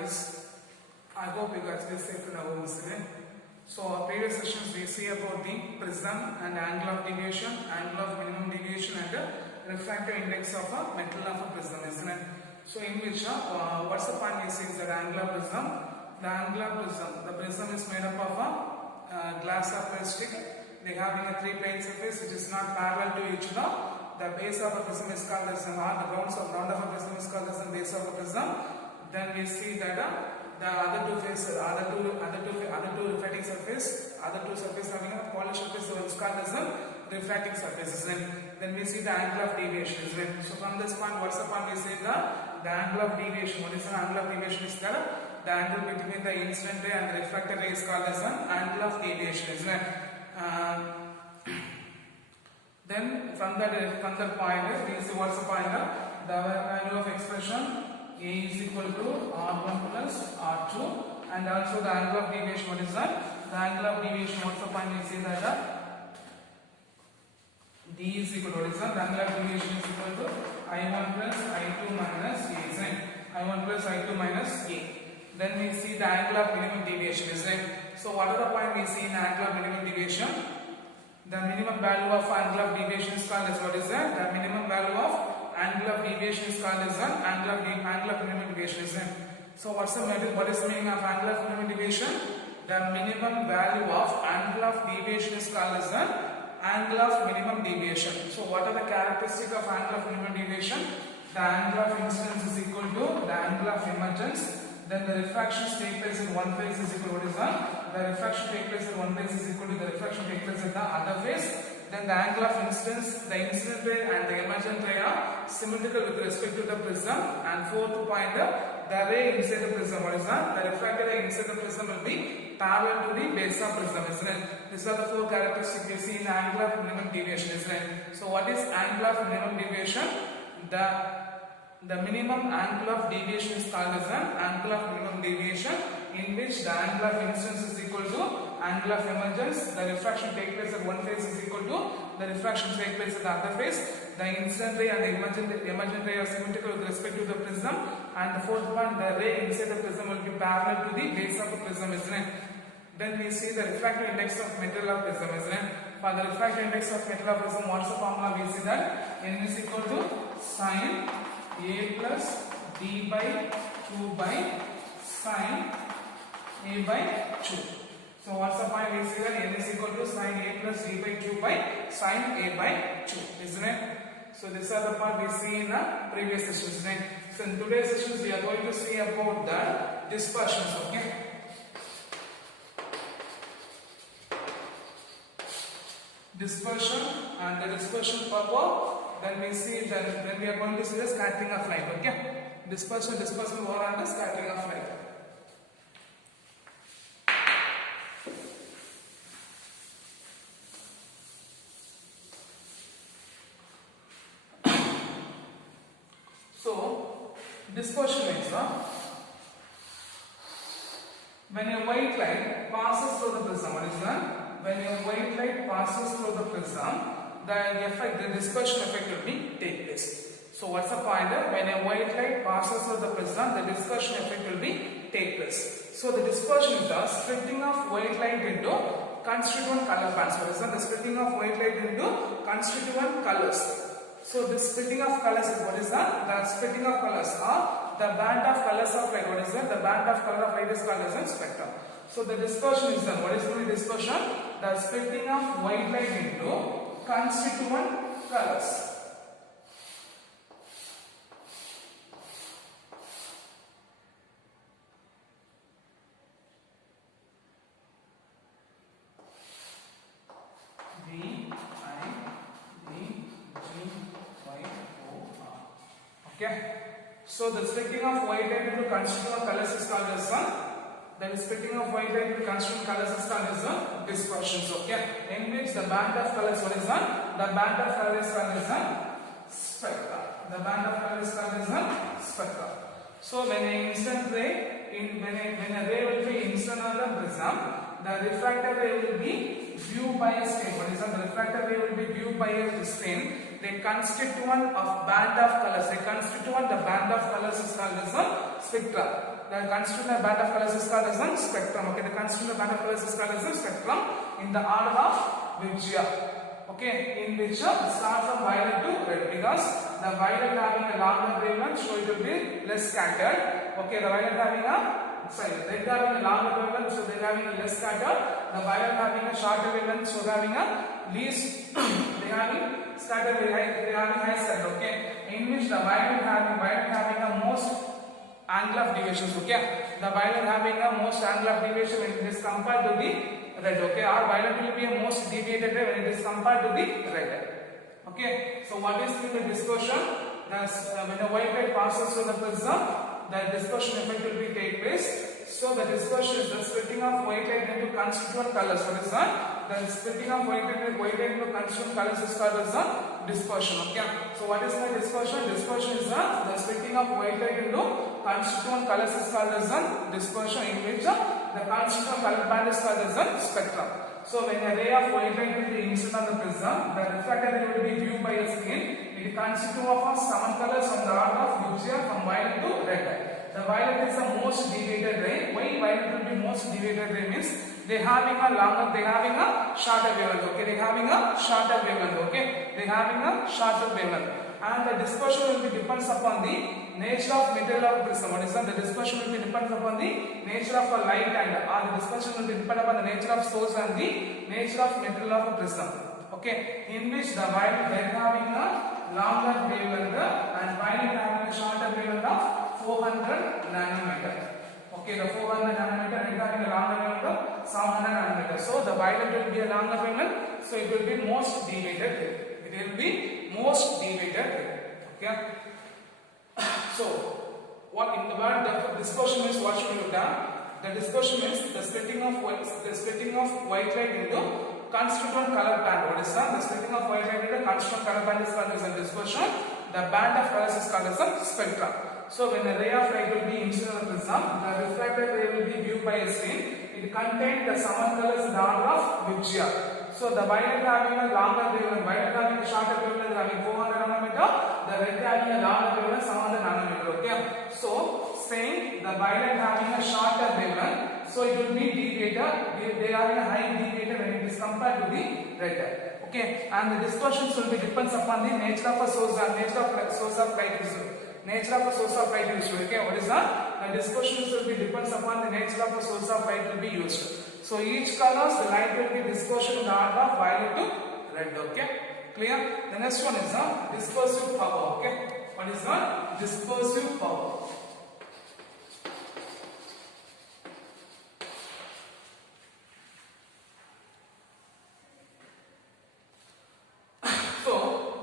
guys. I hope you guys are safe in our home today. So our previous sessions we see about the prism and angle of deviation, angle of minimum deviation and the refractive index of a metal of a prism, isn't it? So in which what's the point we see is that angular prism. The angular prism, the prism is made up of a glass upper stick. They having a three-plane surface which is not parallel to each other. The base of a prism is called as the ground of a prism is called as the base of a prism. Then we see that the other two refracting surface, other two surface having a polished surface is called as the refracting surfaces. Then we see the angle of deviation. So from this point, what's the point? We say the angle of deviation. What is the angle of deviation? Is that the angle between the incident ray and the refracted ray is called as an angle of deviation. Then from that point, we see what's the point? The value of expression A is equal to R1 plus R2, and also the angle of deviation. What is that? The angle of deviation. What's the point? We say that D is equal to what is that? The angle of deviation is equal to I1 plus I2 minus A. I1 plus I2 minus A. Then we see the angle of minimum deviation. So what are the point we see in the angle of minimum deviation? The minimum value of angle of deviation is called as what is that? The minimum value of angle of deviation is called as an angle of minimum deviation. So what is the meaning of angle of minimum deviation? The minimum value of angle of deviation is called as an angle of minimum deviation. So what are the characteristics of angle of minimum deviation? The angle of incidence is equal to the angle of emergence. Then the refraction take place in one phase is equal to what is that? The refraction take place in one phase is equal to the refraction take place in the other phase. Then the angle of incidence, the incident ray and the emergent ray are symmetrical with respect to the prism. And fourth point, the ray inside the prism, what is that? The refracted ray inside the prism will be parallel to the base of prism, isn't it? These are the four characteristics we see in the angle of minimum deviation, isn't it? So what is angle of minimum deviation? The minimum angle of deviation is called as an angle of minimum deviation, in which the angle of incidence is equal to angle of emergence. The refraction take place at one phase is equal to the refraction take place at the other phase. The incident ray and the emergent ray are symmetrical with respect to the prism. And the fourth one, the ray inside the prism will be parallel to the base of the prism, isn't it? Then we see the refractive index of metal of prism, isn't it? For the refractive index of metal of prism, what's the formula? We see that N is equal to sin A plus D by 2 by sin A by 2. So what's the point? We see that N is equal to sin A plus D by 2 by sin A by 2, isn't it? So these are the part we see in the previous sessions. So in today's sessions we are going to see about the dispersions, okay? Dispersion and the dispersion power. Then we see that then we are going to see the scattering of light, okay? Dispersion power and the scattering of light. So, dispersion means when a white light passes through the prism, what is that? When a white light passes through the prism, the dispersion effect will be take place. So what's the point? When a white light passes through the prism, the dispersion effect will be take place. So the dispersion is the splitting of white light into constituent color bands. What is that? The splitting of white light into constituent colors. So this splitting of colors is what is that? The splitting of colors are the band of colors of light. What is that? The band of color of light is called as a spectrum. So the dispersion is done. What is the dispersion? The splitting of white light into constituent colors. Okay. So the splitting of white light into constituent colors is called as the splitting of white light into constituent colors is called as dispersion. Okay. In which the band of colors, what is that? The band of color is called as spectra. The band of color is called as spectra. So when a instant ray, when a ray will be instant on the prism, the refracted ray will be viewed by a screen. What is that? The refracted ray will be viewed by a screen. The constituent of band of colors, the band of colors is called as a spectra. the constituent band of colors is called as a spectrum. Okay, the constituent band of colors is called as a spectrum in the order of Wuchia. Okay, in which start from violet to red, because the violet having a longer wavelength, so it will be less scattered. Okay, the violet having a red having a longer wavelength, so they are having a less scattered. The violet having a shorter wavelength, so they are having a least they are having scattered, they are having high scatter. Okay, in which the violet having a most angle of deviations. Okay, the violet having a most angle of deviation when it is compared to the red. Okay, or violet will be a most deviated ray when it is compared to the red. Okay, so what is the dispersion? When a white light passes through the prism, the dispersion effect will be take place. So the dispersion is the splitting of white light into constituent colors. What is that? The splitting of white light into constituent colors is called as the dispersion. Okay, so what is the dispersion? Dispersion is the splitting of white light into constituent colors is called as the dispersion, in which the constituent color band is called as the spectrum. So when a ray of white light will be incident on the prism, the refracted ray will be viewed by a screen. It consists of 7 colors on the order of Wuchia from violet to red. The violet is the most deviated ray. Why violet will be most deviated ray means they having a shorter wavelength. Okay, they having a shorter wavelength. Okay, they having a shorter wavelength, and the dispersion will be depends upon the nature of material of prism. What is that? The dispersion will be depends upon the nature of a light, and the dispersion will be depend upon the nature of source and the nature of material of a prism. Okay, in which the violet they having a longer wavelength and violet having a shorter wavelength of 400 nanometer. Okay, the 400 nanometer is having a longer wavelength of 700 nanometer. So the violet will be a longer wavelength, so it will be most deviated. It will be most deviated. Okay. So what in the word dispersion means, what should we do? The dispersion means the splitting of white light into constituent color band. What is that? The splitting of white light into constituent color band is called as a dispersion. The band of colors is called as a spectrum. So when a ray of light will be incident on the prism, the refracted ray will be viewed by a screen. It contains the 7 colors in the order of Wuchia. So the violet having a longer wavelength, violet having a shorter wavelength having 400 nanometer, the red having a longer wavelength 700 nanometer. Okay. So saying the violet having a shorter wavelength, so it will be deviated. They are having a high deviated when it is compared to the red. Okay, and the dispersions will be depends upon the nature of a source and nature of source of light issue. Nature of a source of light issue. Okay, what is that? The dispersions will be depends upon the nature of a source of light will be used. So each colors the light will be dispersion in the order of violet to red. Okay, clear? The next one is the dispersive power. Okay, what is that? Dispersive power.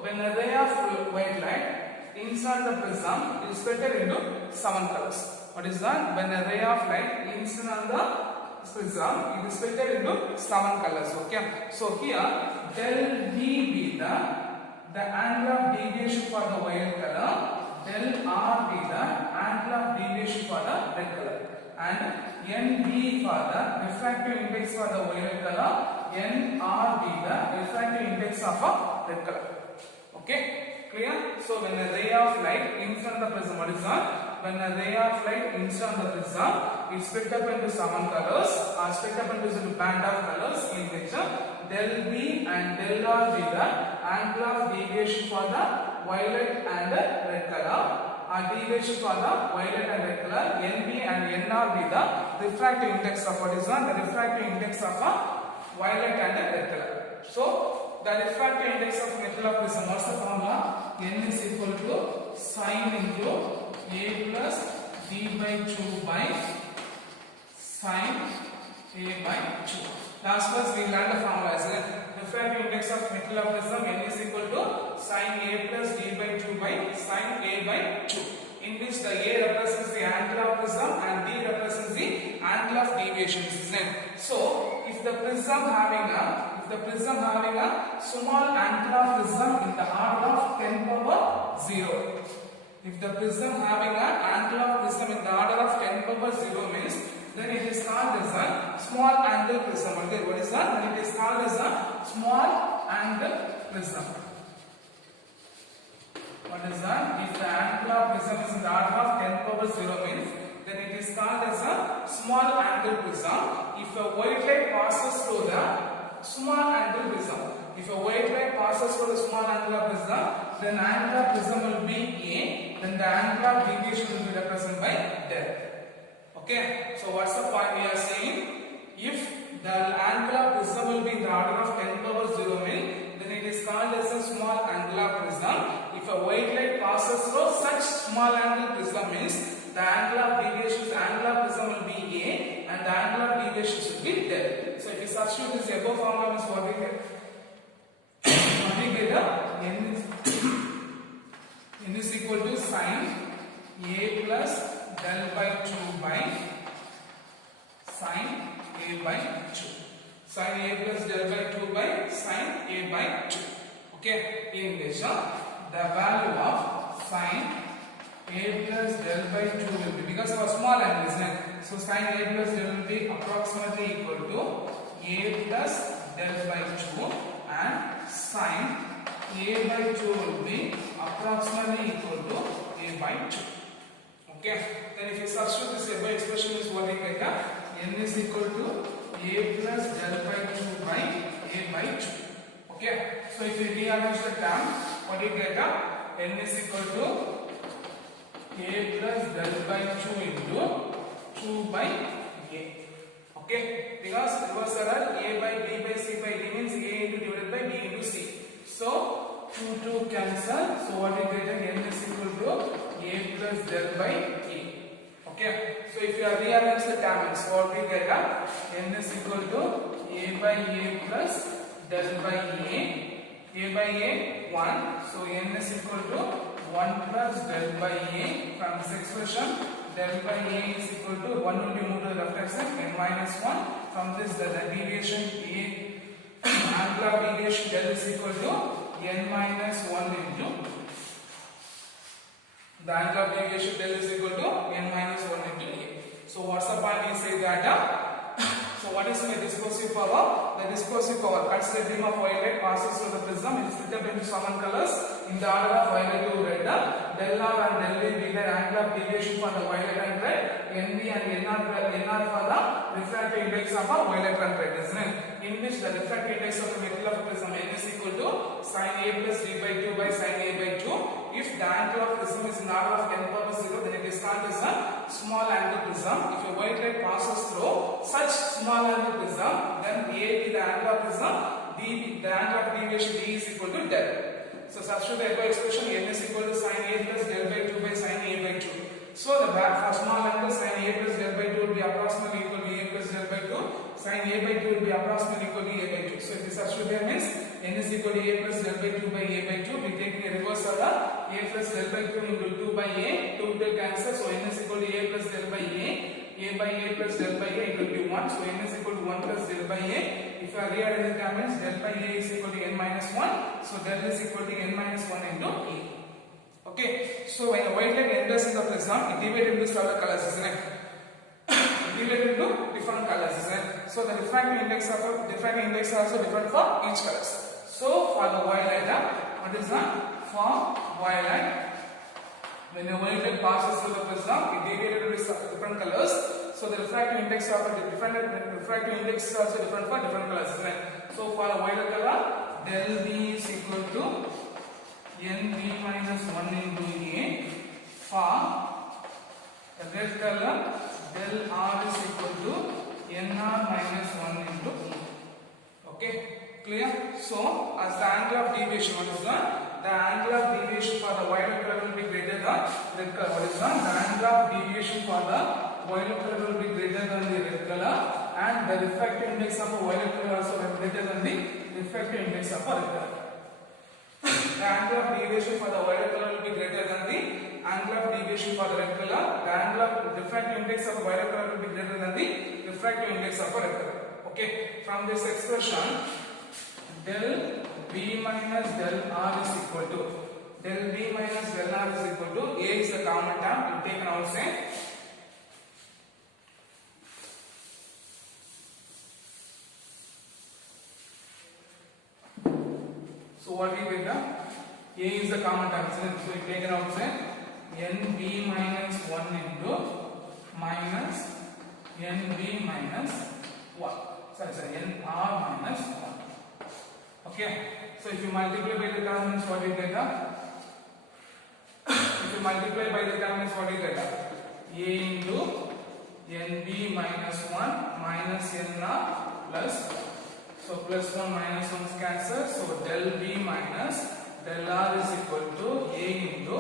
When a ray of white light inside the prism is split into 7 colors. What is that? When a ray of light inside the prism, it is split into 7 colors. Okay. So here del V be the angle of deviation for the violet color, del R be the angle of deviation for the red color, and NB for the refractive index for the violet color, NR be the refractive index of a red color. Okay, clear? So when a ray of light inside the prism, what is that? When a ray of light inside the prism, it split up into 7 colors, or split up into a band of colors in which del B and del R be the angle of deviation for the violet and the red color, or deviation for the violet and red color. NB and NR be the refractive index of what is that? The refractive index of a violet and the red color. So the refractive index of metal of prism, what's the formula? N is equal to sine into A plus D by 2 by sine A by 2. Last class we learned the formula as a refractive index of metal of prism. N is equal to sine A plus D by 2 by sine A by 2. In which the A represents the angle of prism and D represents the angle of deviation. So if the prism having a small angular prism in the order of 10 power 0. If the prism having an angular prism in the order of 10 power 0 means, then it is called as a small angle prism. Okay, what is that? Then it is called as a small angle prism. What is that? If the angular prism is in the order of 10 power 0 means, then it it is called as a small angle prism. If a white light passes through the small angle prism, if a white light passes through the small angular prism, then angular prism will be A, then the angular deviation will be represented by del. Okay, so what's the point we are saying? If the angular prism will be in the order of 10 power 0 mil, then it is called as a small angular prism. If a white light passes through such small angle prism means the angular deviation, angular prism will be A and the angular deviation should be del. So if you substitute this above formula means what we get? N is equal to sin A plus del by 2 by sin A by 2. Sin A plus del by 2 by sin A by 2. Okay, English. The value of sin A plus del by 2 will be, because of a small angle, isn't it? So sin A plus del will be approximately equal to A plus del by 2 and sin A by 2 will be approximately equal to A by 2. Okay, then if you substitute this above expression is what we get, n is equal to A plus del by 2 by A by 2. Okay, so if you rearrange the term, what you get, n is equal to A plus del by 2 into 2 by A. Okay, because reverse error, A by B by C by D means A into divided by B into C. So 2 cancel. So what you get, n is equal to A plus del by A. Okay, so if you are rearrange the terms, what we get, n is equal to A by A plus del by A. A by A 1. So n is equal to 1 plus del by A. From this expression, del by A is equal to 1 will be moved to the left hand side, n minus 1. From this, the deviation A, angular deviation del is equal to n minus 1 into the angular deviation del is equal to n minus 1 into A. So what's the point? We say that so what is my dispersive power? The dispersive power, consider the beam of white light passes through the prism. It is split up into 7 colors in the order of violet to red. Del R and del V be the angular deviation for the violet and red. NV and NR for the refractive index of a violet and red, isn't it? In which the refractive index of the metal of prism n is equal to sin A plus D by 2 by sin A by 2. If the angle of prism is in order of 10 power 0, then it is called as a small angle prism. If a white light passes through such small angle prism, then A is the angle of prism, D the angle of deviation D is equal to del. So substitute the above expression, n is equal to sin A plus del by 2 by sin A by 2. So the for small angle sin A plus del by 2 will be approximately equal to A plus del by 2. Sin A by 2 will be approximately equal to A by 2. So if you substitute there means n is equal to A plus del by 2 by A by 2. We take the reverse order. A plus del by 2 into 2 by A. 2 will cancel. So n is equal to A plus del by A. A by A plus del by A, it will be 1. So n is equal to 1 plus del by A. If you are rearranging the terms, del by A is equal to n minus 1. So del is equal to n minus 1 into A. Okay. So when a white light enters in the prism, it divides into several colors, isn't it? Divided into different colors, isn't it? So the refractive index are also different for each color. So for the violet, what is that? For violet, when the white light passes through the prism, it divided into different colors. So the refractive index of the refractive index is also different for different colors, isn't it? So for the violet color, del B is equal to NB minus 1 into A. For the red color, del R is equal to NR minus 1 into E. Okay, clear? So as the angle of deviation, what is that? The angle of deviation for the violet color will be greater than red color. What is that? The angle of deviation for the violet color will be greater than the red color, and the refractive index of a violet color also will be greater than the refractive index of a red color. The angle of deviation for the violet color will be greater than the angle of deviation for the red color. The angle of refractive index of a violet color will be greater than the refractive index of a red color. Okay, from this expression, del B minus del R is equal to del B minus del R is equal to A is the common term. You take an outside. So what we get? A is the common term, so we take it outside. NB minus 1 into minus NB minus 1. Sorry, NR minus 1. Okay. So if you multiply by the term means what you get? If you multiply by the term means what you get? A into NB minus 1 minus NR plus 1. So plus 1 minus 1 is cancelled. So del B minus del R is equal to A into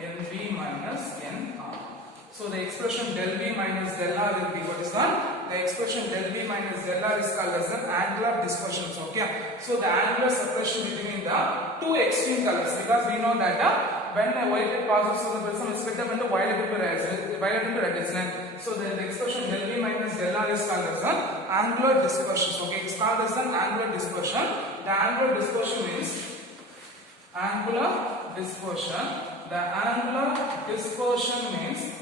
NB minus NR. So the expression del B minus del R will be what is that? The expression del B minus del R is called as an angular dispersion. Okay. So the angular separation between the two extreme colors, because we know that when a violet passes through the prism, it's split up into violet into red, isn't it? So the expression del B minus del R is called as an angular dispersion. Okay, it's called as an angular dispersion. The angular dispersion means angular dispersion. The angular dispersion means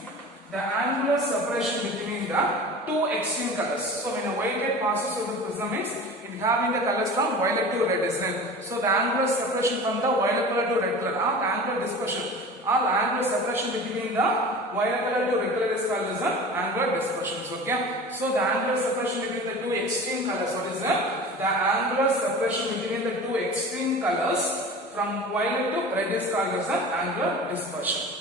the angular separation between the two extreme colors. So when a violet passes through the prism means it having the colors from violet to red, isn't it? So the angular separation from the violet color to red color, or the angular dispersion, or the angular separation between the violet color to red color is called as an angular dispersion. Okay. So the angular separation between the two extreme colors, what is that? The angular separation between the two extreme colors from violet to red is called as an angular dispersion.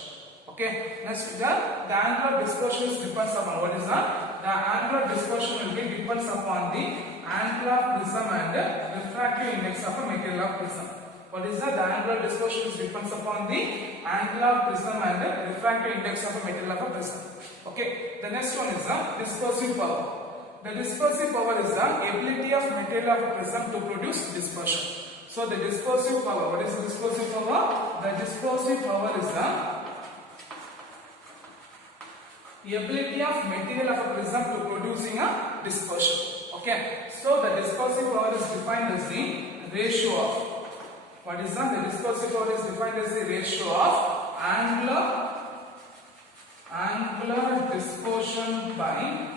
Okay, next the angular dispersion depends upon what is that? The angular dispersion will be depends upon the angle of prism and refractive index of a material of prism. What is that? The angular dispersion depends upon the angle of prism and refractive index of a material of a prism. Okay, the next one is the dispersive power. The dispersive power is the ability of material of a prism to produce dispersion. So the dispersive power, what is the dispersive power? The dispersive power is the ability of material of a prism to producing a dispersion. Okay, so the dispersive power is defined as the ratio of, what is that? The dispersive power is defined as the ratio of angular dispersion by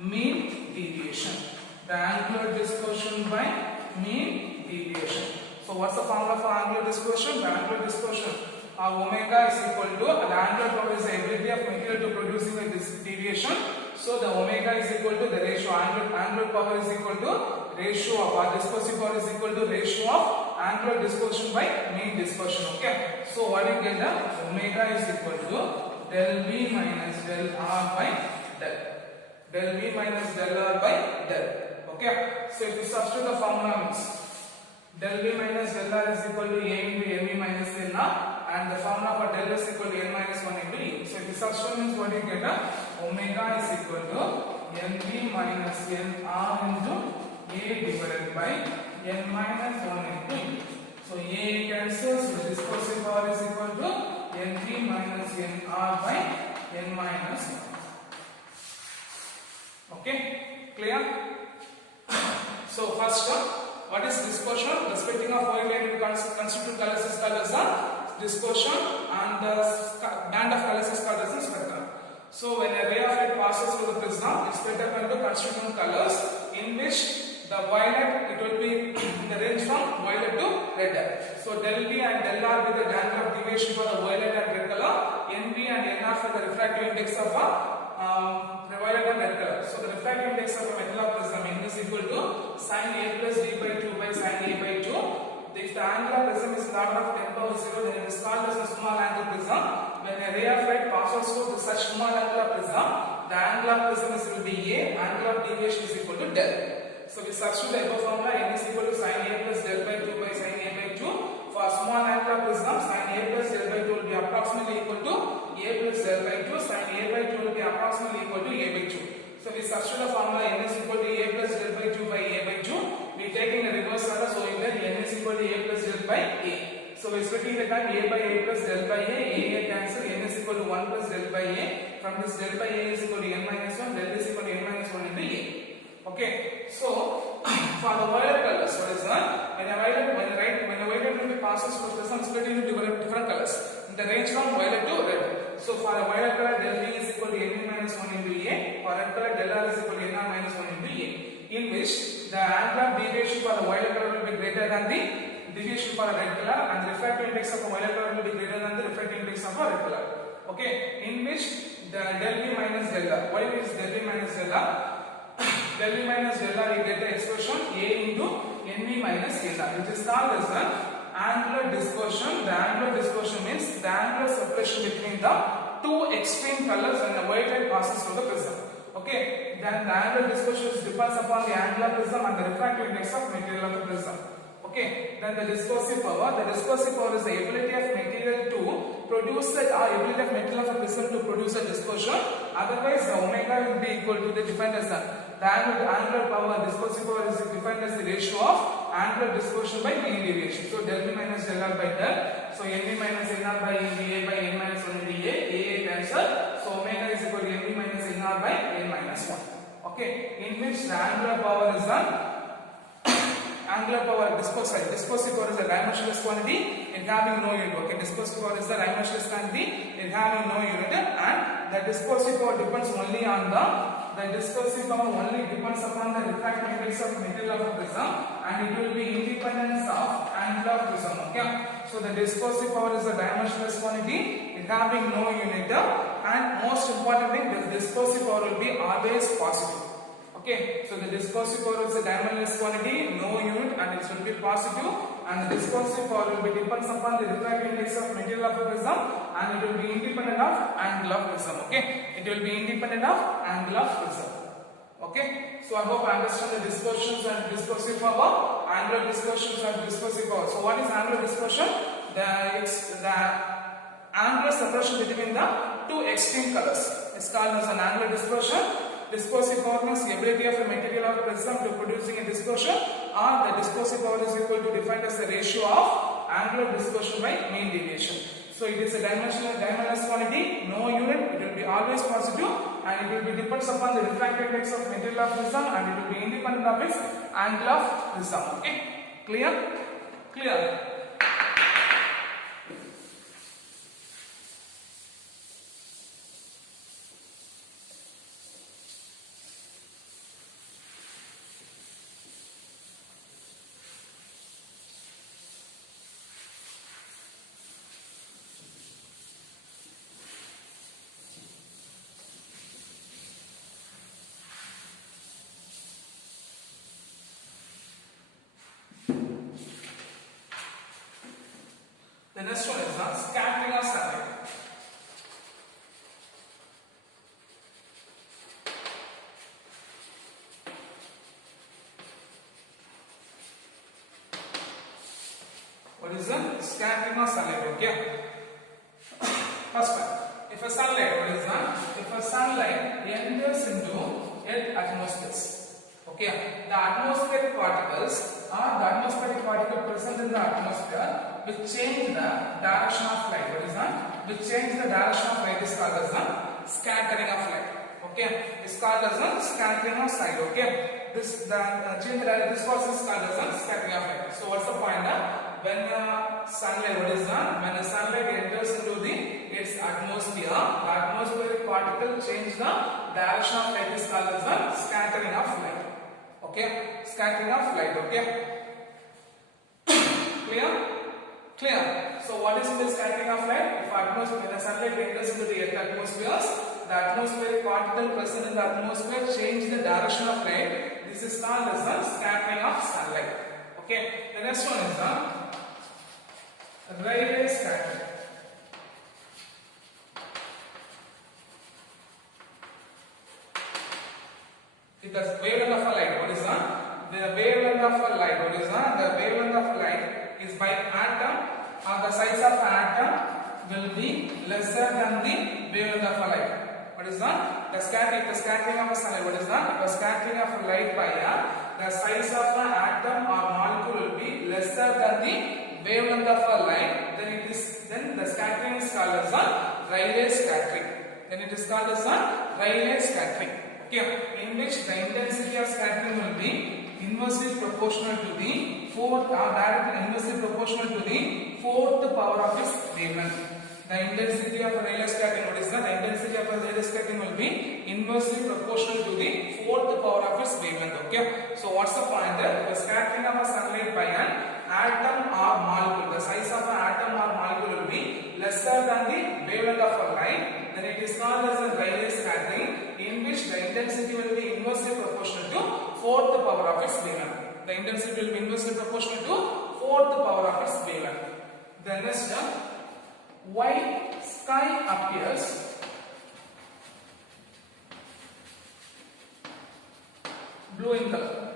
mean deviation. The angular dispersion by mean deviation. So what's the formula for angular dispersion? The angular dispersion omega is equal to the angular power is the ability of material to producing a deviation. So the omega is equal to the ratio angular power is equal to ratio of our dispersive power is equal to ratio of angular dispersion by mean dispersion. Okay. So what you get? The omega is equal to del B minus del R by del. Del B minus del R by del. Okay. So if you substitute the formula means del B minus del R is equal to A into NB minus NR. And the formula for del is equal to n minus 1 into E. So if you substitute means what you get? Omega is equal to NB minus NR into A divided by n minus 1 into E. So A cancels, so dispersive power is equal to NB minus NR by n minus 1. Okay, clear? So first, what is dispersion? The splitting of wavelength into constituent colors is called as a dispersion, and the band of colors is called as a spectrum. So when a ray of light passes through the prism, it is split up into constituent colors, in which the violet, it will be in the range from violet to red. So del B and del R with the angle of deviation for the violet and red color, NB and NR for the refractive index of the violet and red color. So the refractive index of a metal of prism is equal to sin A plus D by 2 by sin A by 2. If the angle of prism is in the order of 10 power 0, then it is called as a small angle prism. When a ray of light passes through such small angular prism, the angle of prism will be A, angle of deviation is equal to del. So we substitute the above formula, n is equal to sin A plus del by 2 by sin A by 2. For small angular prism, sin A plus del by 2 will be approximately equal to A plus del by 2, sin A by 2 will be approximately equal to A by 2. So we substitute the formula, n is equal to A plus del by 2 by A by 2. We take in the reverse order, so we get n is equal to A plus del by A. So we are splitting the time A by A plus del by A cancel, n is equal to 1 plus del by A. From this del by A is equal to n minus 1, del is equal to n minus 1 into A. Okay, so for the violet colors, what is that? When a violet will be passes through the prism, split into different colors in the range from violet to red. So for a violet color, del B is equal to n minus 1 into A. For red color, del R is equal to nr minus 1 into A. In which the angle of deviation for the violet color will be greater than the deviation for a red color, and the refractive index of a violet color will be greater than the refractive index of a red color. Okay, in which del V minus del R. Why is del V minus del R? Del V minus del R, you get the expression A into NV minus NR, which is called as the angular dispersion. The angular dispersion means the angular separation between the two extreme colors when the white light passes through the prism. Okay, then the angular dispersion depends upon the angular prism and the refractive index of material of the prism. Okay, then the dispersive power. The dispersive power is the ability of material to produce the ability of material of a prism to produce a dispersion. Otherwise, the omega will be equal to the defined as the angular power. Dispersive power is defined as the ratio of angular dispersion by mean deviation. So del V minus del R by del. So NV minus NR by NVA by N minus 1 dA. AA cancel. So omega is equal to NV minus NR by N minus 1. Okay, in which the angular power is the angular power dispersive power is a dimensionless quantity in having no unit. Okay, dispersive power is the dimensionless quantity in having no unit, and the dispersive power depends only on the dispersive power only depends upon the refractive index of material of a prism, and it will be independent of angle of prism. Okay, so the dispersive power is a dimensionless quantity in having no unit, and most important thing, the dispersive power will be always positive. Okay, so the dispersive power is a dimensionless quantity, no unit, and it will be positive, and the dispersive power will be depends upon the refractive index of material of a prism, and it will be independent of angle of prism. Okay, it will be independent of angle of prism. Okay, so I hope I understand the dispersions and dispersive power, angular dispersions and dispersive power. So what is angular dispersion? It's the angular separation between the two extreme colors. It's called as an angular dispersion. Dispersive power means the ability of a material of prism to producing a dispersion, or the dispersive power is equal to defined as the ratio of angular dispersion by mean deviation. So it is a dimensionless quantity, no unit, it will be always positive, and it will be depends upon the refractive index of material of prism, and it will be independent of its angle of prism. Okay, clear? Clear. The next one is the scattering of sunlight. What is the scattering of sunlight? Okay. First one, if a sunlight enters into Earth atmospheres, okay, the atmospheric particles or the atmospheric particle present in the atmosphere will change the direction of light. What is that? Will change the direction of light is called as the scattering of light. Okay, it's called as the scattering of light. Okay, this process is called as the scattering of light. So what's the point? When sunlight, what is that? When the sunlight enters into its atmosphere, the atmospheric particle change the direction of light is called as the scattering of light. Okay, scattering of light. Okay, clear? Clear. So what is the scattering of light? When the sunlight enters into the Earth atmospheres, the atmospheric particle present in the atmosphere change the direction of light. This is called as the scattering of sunlight. Okay. The next one is the Rayleigh scattering. It is wavelength of a light. What is that? The wavelength of a light. What is that? The wavelength of light is by atom, or the size of an atom will be lesser than the wavelength of a light. What is that? The scattering of a sunlight. What is that? The scattering of a light by the size of an atom or molecule will be lesser than the wavelength of a light. Then the scattering is called as a Rayleigh scattering. Then it is called as a Rayleigh scattering. Okay, in which the intensity of scattering will be inversely proportional to the fourth, or directly inversely proportional to the fourth power of its wavelength. The intensity of a Rayleigh scattering, what is that? The intensity of a Rayleigh scattering will be inversely proportional to the fourth power of its wavelength. Okay, so what's the point there? The scattering of a sunlight by an atom or molecule, the size of an atom or molecule will be lesser than the wavelength of a light. Then it is called as a Rayleigh intensity will be inversely proportional to fourth power of its wavelength. The intensity will be inversely proportional to fourth power of its wavelength. The next white sky appears blue in color.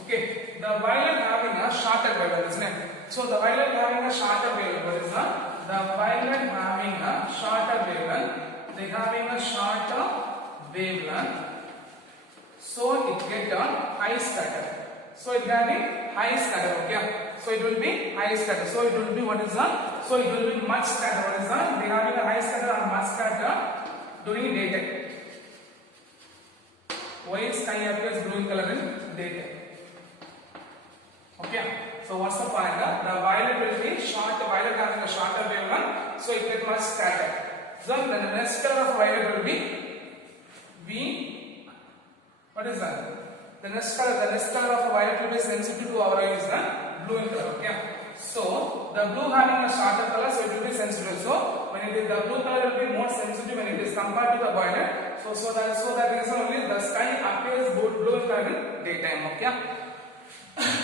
Okay, the violet having a shorter wavelength, isn't it? So the violet having a shorter wavelength, what is that? The violet having a shorter wavelength, they having a shorter wavelength, so it get a high scatter. So it having high scatter, okay? So it will be high scatter. So it will be what is that? So it will be much scatter. What is that? They having a high scatter or much scatter during daytime. White sky appears blue in color in daytime. Okay. So what's the point? The violet will be short. The violet having a shorter wavelength, so it get much scatter. So the next color of violet will be V. What is that? The next color of violet will be sensitive to our eye is the blue in color. Okay. So the blue having a shorter color, so it will be sensitive. So when it is the blue color will be more sensitive when it is compared to the violet. So that reason only the sky appears blue in color in daytime. Okay.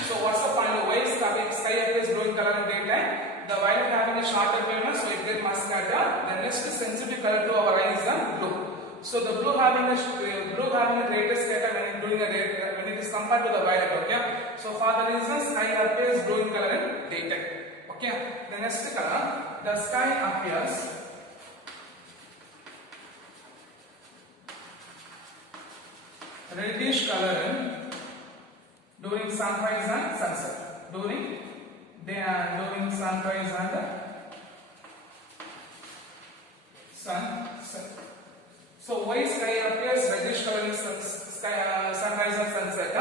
So what's the point? Why sky appears blue in color in daytime? The violet having a shorter wavelength, so it gets much scatter. The next sensitive color to our eye is the blue. So the blue having a greater scatter when it is compared to the violet. Okay. So for the reason sky appears blue in color in daytime. Okay. The next color, the sky appears reddish color in during sunrise and sunset. During sunrise and sunset. So why sky appears reddish color in sunrise and sunset?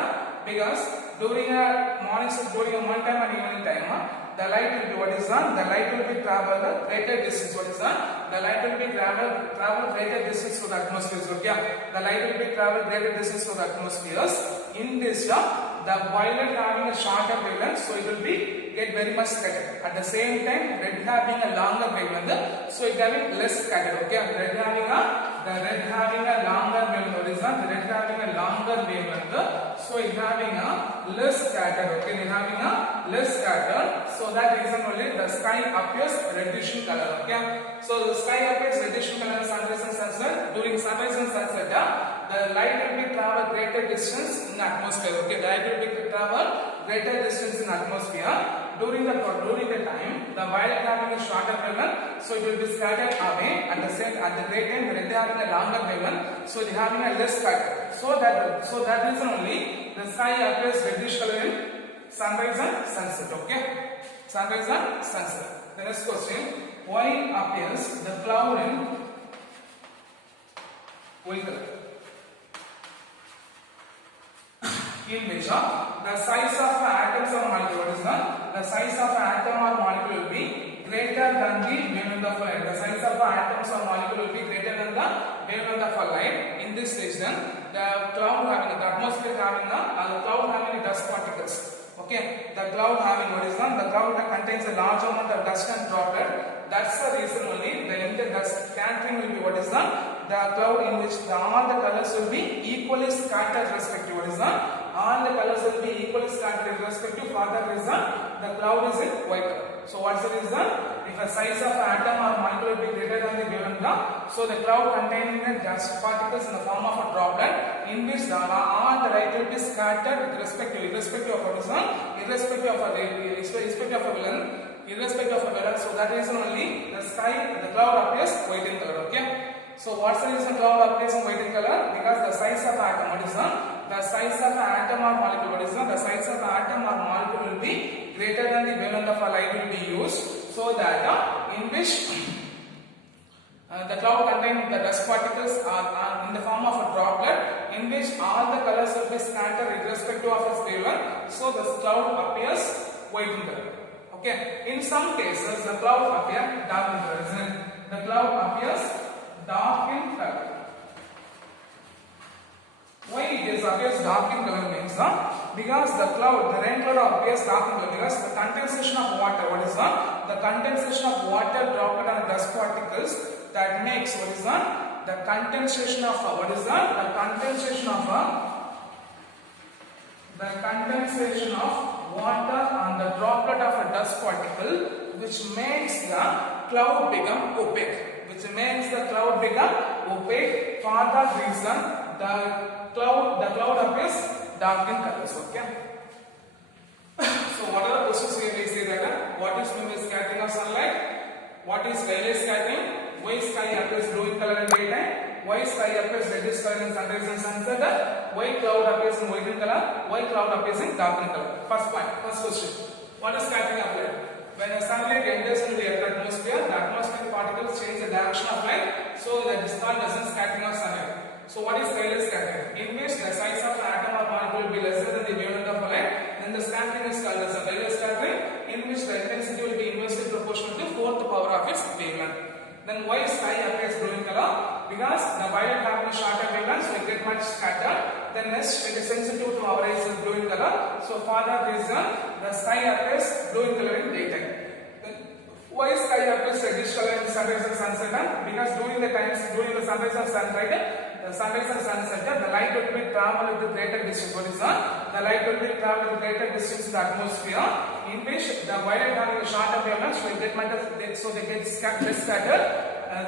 Because during a morning, during a morning time and evening time, the light will be what is that? The light will be travel the greater distance. What is that? The light will be travel greater distance to the atmosphere. Okay, the light will be travel greater distance to the atmospheres. In this, the violet having a shorter wavelength, so it will be get very much scattered. At the same time, red having a longer wavelength, so it having less scattered. Okay, the red having a longer wavelength. What is that? The red having a longer wavelength, so it having a less scattered. Okay, it having a less scattered. So that reason only the sky appears reddish in color. Okay, so the sky appears reddish in color in sunrise and sunset. During sunrise and sunset, the light will be travel greater distance in atmosphere. Okay, the light will be travel greater distance in atmosphere. During the time, the violet having a shorter wavelength, so it will be scattered away. At the daytime, the red having a longer wavelength, so it having a less scatter. So that reason only the sky appears reddish color in sunrise and sunset. Okay, sunrise and sunset. The next question: why appears the cloud in white color? In which the size of the atoms or molecule, what is that? The size of an atom or molecule will be greater than the wavelength of light. The size of the atoms or molecule will be greater than the wavelength of light. In this region, the cloud having the atmosphere having the cloud having dust particles. Okay, the cloud having what is that? The cloud contains a large amount of dust and droplet. That's the reason only the dust scattering will be what is that? The cloud in which all the colors will be equally scattered respectively. What is that? All the colors will be equally scattered respective. For that reason, the cloud is in white color. So what's the reason? If the size of an atom or molecule will be greater than the wavelength, so the cloud containing the dust particles in the form of a droplet, in which all the light will be scattered irrespective of what is that? Irrespective of a wavelength. So that reason only the cloud appears white in color. Okay. So what's the reason cloud appears in white in color? Because the size of the atom, what is that? The size of the atom or molecule, what is that? The size of the atom or molecule will be greater than the wavelength of a light will be used, so that in which the cloud containing the dust particles are in the form of a droplet, in which all the colors will be scattered irrespective of its wavelength. So the cloud appears white in color. Okay. In some cases, the cloud appears dark in color, isn't it? The cloud appears dark in color. Why it appears dark in color means because the rain cloud appears dark in color because the condensation of water. What is that? The condensation of water droplet and dust particles that makes what is that? the condensation of what is that? The condensation of water on the droplet of a dust particle, which makes the cloud become opaque. For that reason, the cloud appears dark in colors. Okay. So what are the questions here? We say that what is mean by scattering of sunlight? What is Rayleigh scattering? Why sky appears blue in color in daytime? Why sky appears reddish color in sunrise and sunset? Why cloud appears in white in color? Why cloud appears in dark in color? First point, first question. What is scattering of light? When the sunlight enters into the Earth's atmosphere, the atmospheric particles change the direction of light, so that is called as scattering of sunlight. So what is Rayleigh scattering? In which the size of the atom or molecule will be lesser than the wavelength of light, then the scattering is called as Rayleigh scattering, in which the intensity will be inversely proportional to fourth power of its wavelength. Then why sky appears blue in color? Because the violet having a shorter wavelength will get much scattered. Then next, it is sensitive to our eyes is blue in color. So for that reason, the sky appears blue in color in daytime. Then why sky appears reddish color in sunrise and sunset? Because during the sunrise and sunset, the light will be travel with greater distance. What is that? The light will be travel with greater distance in the atmosphere, in which the violet having a shorter wavelength will get so they get scattered.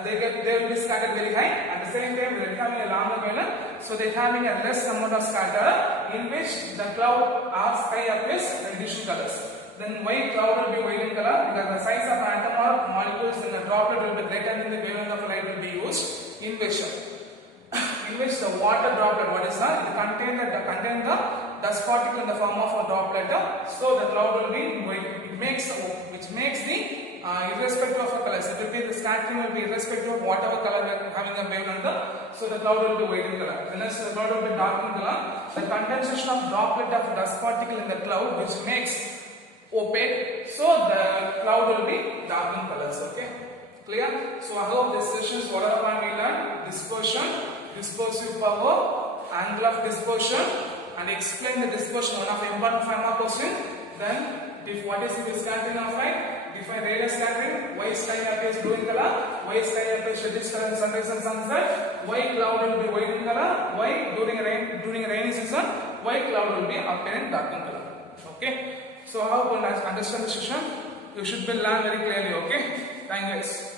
They will be scattered very high. At the same time, red having a longer wavelength, so they having a less amount of scatter, in which the cloud or sky appears reddish colors. Then white cloud will be white in color, because the size of atom or molecules in the droplet will be greater than the wavelength of light will be used. In which the water droplet, what is that? It contain the dust particle in the form of a droplet. So the cloud will be white, which makes the irrespective of the colors, the scattering will be irrespective of whatever color having a wavelength. So the cloud will be white in color. Then the cloud will be dark in color. The condensation of droplet of dust particle in the cloud, which makes opaque. So the cloud will be dark in colors. Okay, clear? So I hope this sessions whatever we learned: dispersion, dispersive power, angle of dispersion, and explain the dispersion. One of the important 5 mark question. Then what is the scattering of light? Define Rayleigh scattering. Why sky appears blue in color? Why sky appears reddish color in sunrise and sunset? Why cloud will be white in color? Why during rainy season? Why cloud will be apparent dark in color? Okay. So how to understand the session? You should be learn very clearly. Okay. Thank you guys.